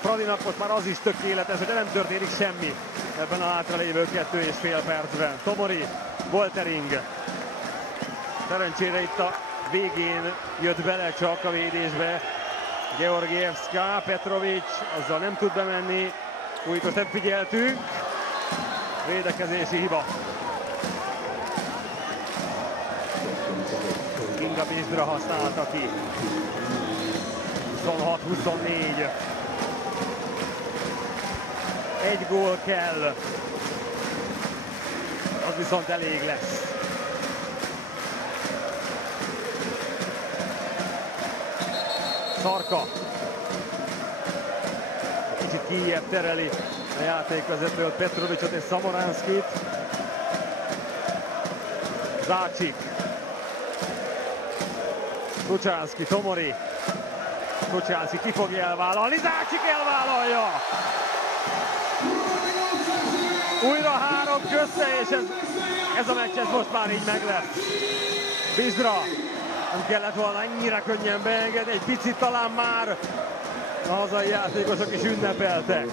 Fradinak most már az is tökéletes, hogy nem történik semmi ebben a hátralévő 2,5 percben. Tomori, Woltering. Szerencsére itt a végén jött bele csak a védésbe Georgievska, Petrovic azzal nem tud bemenni, újtos nem figyeltünk, védekezési hiba. Kinga Bizdra használta ki. 26-24. Egy gól kell, az viszont elég lesz. Szarka. Kicsit kijjebb tereli a játékvezetőt, Petrovicot és Szamoránszkit. Zácsik. Kucsánszki, Tomori. Kucsánszki ki fogja elvállalni, Zácsik elvállalja! Újra 3 közt, és ez a meccs most már így meg lesz. Bizdra nem kellett volna ennyire könnyen beengedni, egy picit talán már a hazai játékosok is ünnepeltek.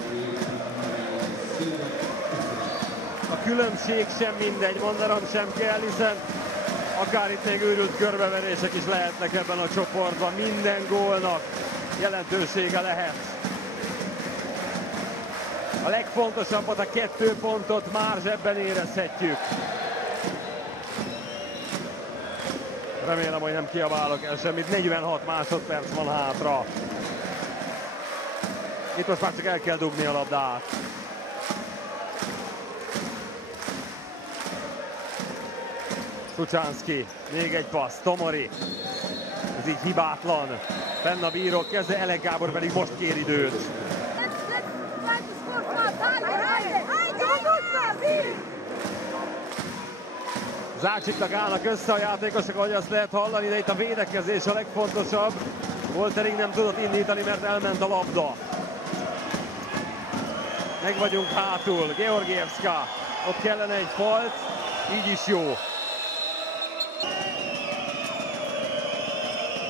A különbség sem mindegy, mondanom sem kell, hiszen akár itt még őrült körbeverések is lehetnek ebben a csoportban. Minden gólnak jelentősége lehet. A legfontosabbat, a 2 pontot már zsebben érezhetjük. Remélem, hogy nem kiabálok el semmit. 46 másodperc van hátra. Itt most már csak el kell dugni a labdát. Kucsánszki, még egy passz, Tomori. Ez így hibátlan. Fenn a bírók keze, Elek Gábor pedig most kér időt. Zácsiknak állnak össze a játékosok, ahogy azt lehet hallani, de itt a védekezés a legfontosabb. Woltering nem tudott indítani, mert elment a labda. Meg vagyunk hátul, Georgievska, ott kellene egy falt, így is jó.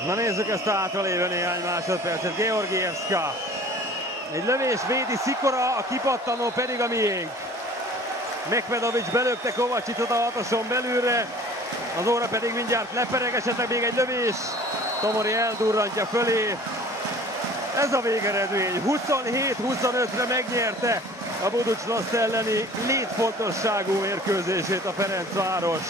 Na nézzük ezt a hátralévő néhány másodpercet. Georgievska. Egy lövés védi Szikora, a kipattanó pedig a miénk. Mekvedovics belökte Kovacsicsot a hatoson belülre, az óra pedig mindjárt lepereg, esetleg még egy lövés. Tomori eldurrantja fölé. Ez a végeredmény. 27-25-re megnyerte a Buducslaszt elleni létfontosságú mérkőzését a Ferencváros.